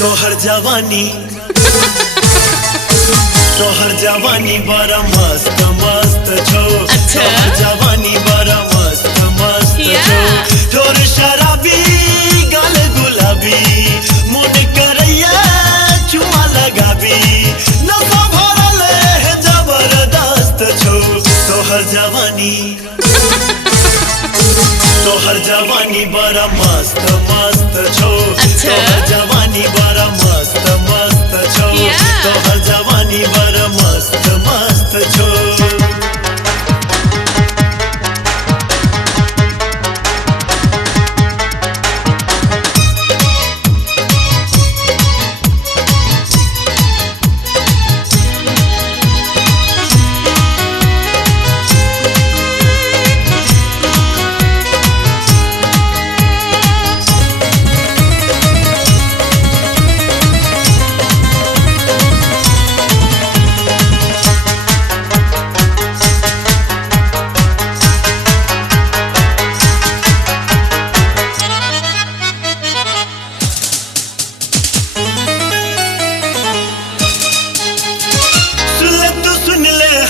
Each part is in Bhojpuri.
तोहर जवानी बड़ा मस्त मस्त छो। अच्छा। तोहर जवानी बड़ा मस्त मस्त छो। तोर शराबी गाल गुलाबी मुड करैया चुमा लगाबी नशा भरल है जबरदस्त छो। तोहर जवानी बड़ा मस्त मस्त छो। अच्छा। तोहर जवानी बड़ा मस्त मस्त छो। तोहर जवानी बड़ा मस्त मस्त छो।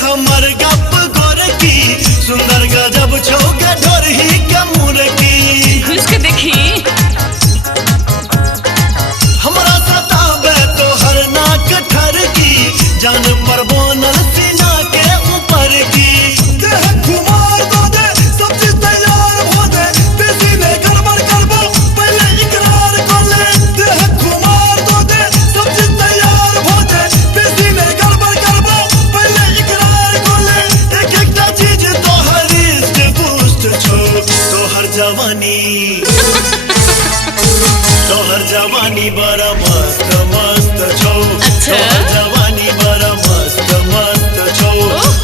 हमर गप गोरकी सुंदर गजब छौक ढोरही के मुरकी घुस के देखी हमरा सतावे तोहर नाक ठरकी जान पर बनल सीना के ऊपर की देह खुमार दो दे सब चीज तैयार हो दे बेसी में गड़बड़ करबो पहले इकरार कर ले देह खुमार दो दे सब चीज तैयार हो दे बेसी में गड़बड़ करबो पहले इकरार कर ले एक एकटा चीज तोहर इष्ट पुष्ट छो। तोहर जवानी बड़ा मस्त मस्त छो। अच्छा। तोहर जवानी बड़ा मस्त मस्त छो।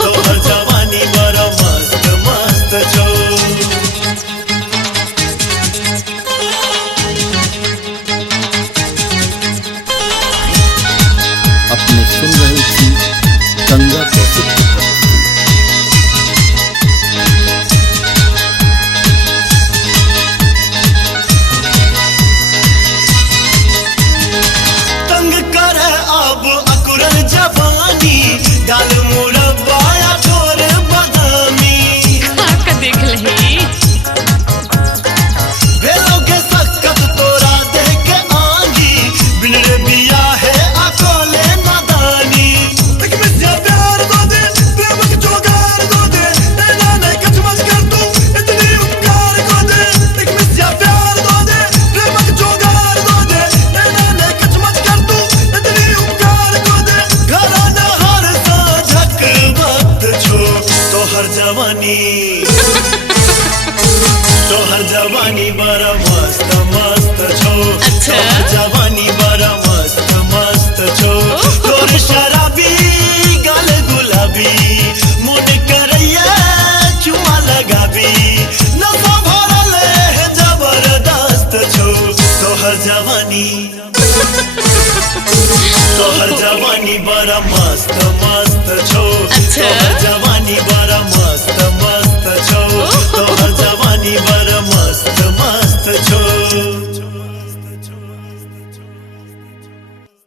तोहर जवानी बड़ा मस्त मस्त छो। अपने सुन रही थी गंगा कैसे तंग करे अब अकुरल जवानी गाल मुरब्बाया ठोर बदामी खा के देख लही भेलो के सकत तोरा देख आंगी बिन रे बिया है अकोले नादानी एक मिस्या प्यार दो दे प्रेम के जोगार दो दे नैना ने कचमच कर तू इतनी उपकार को दे एक मिस्या प्यार दो दे प्रेम के जोगार दो दे नैना ने कचमच कर तू इतनी उपकार को दे घराना हर साझक वक्त छो। तोहर जवानी बड़ा मस्त मस्त छो। अच्छा। तोहर जवानी बड़ा मस्त मस्त छो। तोर शराबी गाल गुलाबी मुड करैया चुमा लगाबी नशा भरल है जबरदस्त छो। तोहर जवानी बड़ा मस्त मस्त छो। अच्छा। तोहर